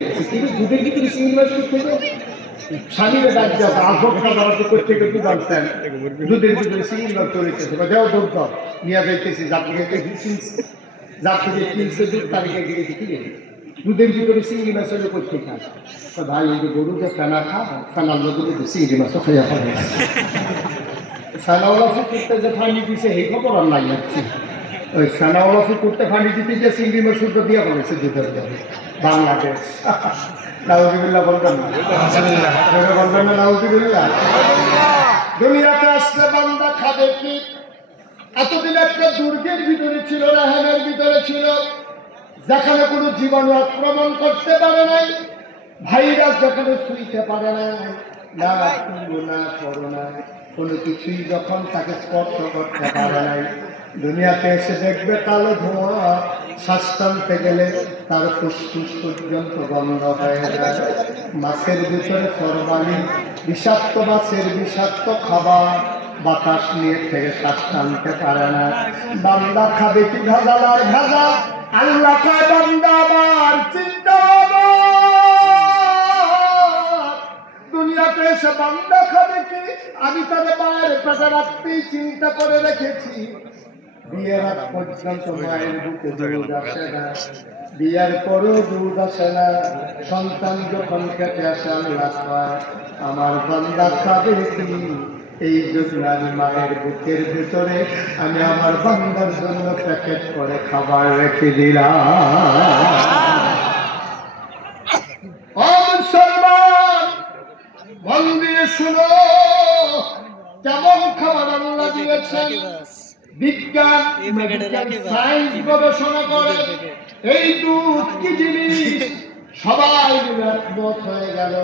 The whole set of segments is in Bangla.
কিন্তু দুধের ভিতরে চিংড়ি মাছ থেকে স্বামীরা ডাক যাও আভোগটা বরাদ্দ করতে গেলে কি বলতেন দুধের ভিতরে চিংড়ি মাছ চলেছে দেও দুধ দাও নিয়ে যাইতেছি যার থেকে কিনছে দুধ তারিখে গিয়ে কি দুধের ভিতরে চিংড়ি মাছ হলে করতে খায় ভাই ওই যে গরু যে ফেনা খা ফেনার মধ্যে চিংড়ি মাছও খাইয়া ফেলে ফেনাওয়ালা ফুকুরতে যে ফানি দিছে এই খবর আর নাই যাচ্ছে ওই ফেনাওয়ালা ফুকুরতে ফানি দিতে যে চিংড়ি মাছ শুদ্ধ দিয়া বলেছে দুধের জন্য বাংলাদেশ নাউজুবিল্লাহ বলবেন না বলবেন না নাউজুবিল্লাহ দুনিয়াতে আসলে বান্দা খাবে কি এতদিন একটা দুর্গের ভিতরে ছিল রেহানের ভিতরে ছিল যেখানে কোনো জীবাণু আক্রমণ করতে পারে নাই ভাইরাস যেখানে ছুঁইতে পারে নাই না করোনা কোনো কিছুই যখন তাকে স্পর্শ করতে পারে নাই দুনিয়াতে এসে দেখবে কালো ধোঁয়া শ্বাস টানতে গেলে তার ফুসফুস পর্যন্ত বন্ধ হয়ে যায় মাছের ভিতরে ফরমালিন বিষাক্ত মাছের বিষাক্ত খাবার বাতাস নিয়ে থেকে শ্বাস টানতে পারে না বান্দা খাবে কি ভেজাল আর ভেজাল আল্লাহ কয় বান্দা আমার চিন্তা দুনিয়াতে এসে বান্দা খাবে কি আমি তাদের মায়ের পেটে রাখতেই চিন্তা করে রেখেছি বিয়ের আগ পর্যন্ত মায়ের বুকে দুধ আসে না বিয়ের পরেও দুধ আসে না সন্তান যখন খেতে আসে আল্লাহ কয় আমার বান্দা খাবে কি এই জন্য আমি মায়ের বুকের ভিতরে আমি আমার বান্দার জন্য প্যাকেট করে খাবার রেখে দিলাম ও মুসলমান মন দিয়ে শুনো কেমন খাবার আল্লাহ দিয়েছেন বিজ্ঞান মেডিকেল সায়েন্স গবেষণা করে এই দুধ কি জিনিস সবাই একমত হয়ে গেল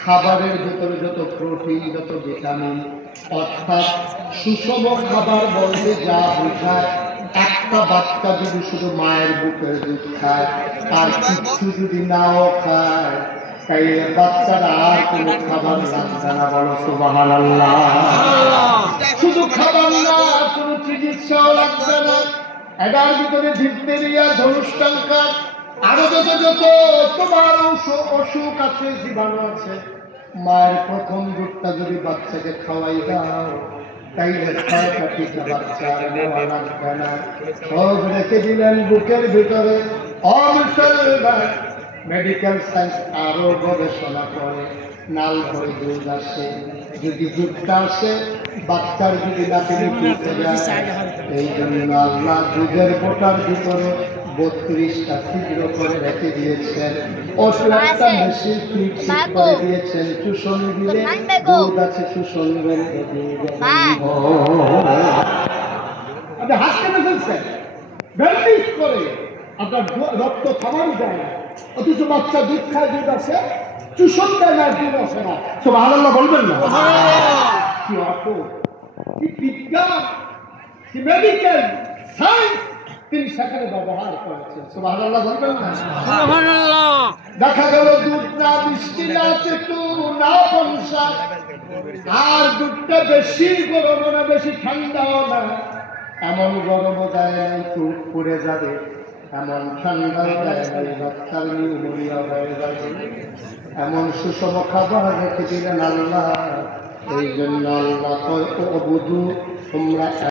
খাবারের ভিতরে যত প্রোটিন যত ভিটামিন অর্থাৎ সুষম খাবার বলতে যা বোঝায় একটা বাচ্চা যদি শুধু মায়ের বুকের দুধ খায় আর কিছু যদি নাও খায় তাই বাচ্চারা আর কোনো খাবার লাগবে না বলো সুবহানাল্লাহ শুধু খাবার না কোনো চিকিৎসাও লাগবে না এটার ভিতরে ডিপথেরিয়া ধনুষ্টঙ্কার আরো যত যত তোমার অসুখ আছে জীবাণু আছে মায়ের প্রথম দুধটা যদি বাচ্চাকে খাওয়াই দাও তাইলে ছয়টা টিকা বাচ্চা নেওয়া লাগবে না সব রেখে দিলেন বুকের ভিতরে অমুসলমান মেডিকেল সায়েন্স আরো গবেষণা করে নাল ভরে দুধ আসে যদি দুধটা আসে বাচ্চার যদি নাতিনি ফুটে যায় এই জন্য আল্লাহ দুধের কোটার ভিতরে 32টা ছিদ্র করে রেখে দিয়েছেন একটা মেশিন ফিট করে দিয়েছেন চুষণ দিলে দুধ আছে চুষণ আপনি হাত কেটে ফেলছেন ব্যান্ডেজ করে আপনার রক্ত থামানো যায় না অথচ বাচ্চা দুধ খায় দুধ আছে চুষণ দেয় না দুধ আসে না সুবহানাল্লাহ বলবেন না কি অর্থ কি বিজ্ঞান কি মেডিকেল সায়েন্স তিনি সেখানে ব্যবহার করেছেন সুবহানাল্লাহ বলবেন না সুবহানাল্লাহ দেখা গেল দুধ না মিষ্টি না তেতু না পনসা আর দুধটা বেশি গরম না বেশি ঠান্ডাও না এমন গরমও যায় না একটু পড়ে যাবে এমন ঠান্ডাও যায় না বাচ্চার নিউমোনিয়া হয়ে যাবে এমন সুষম খাবার রেখে দিলেন আল্লাহ এই জন্য আল্লাহ কয় ও বুধু তোমরা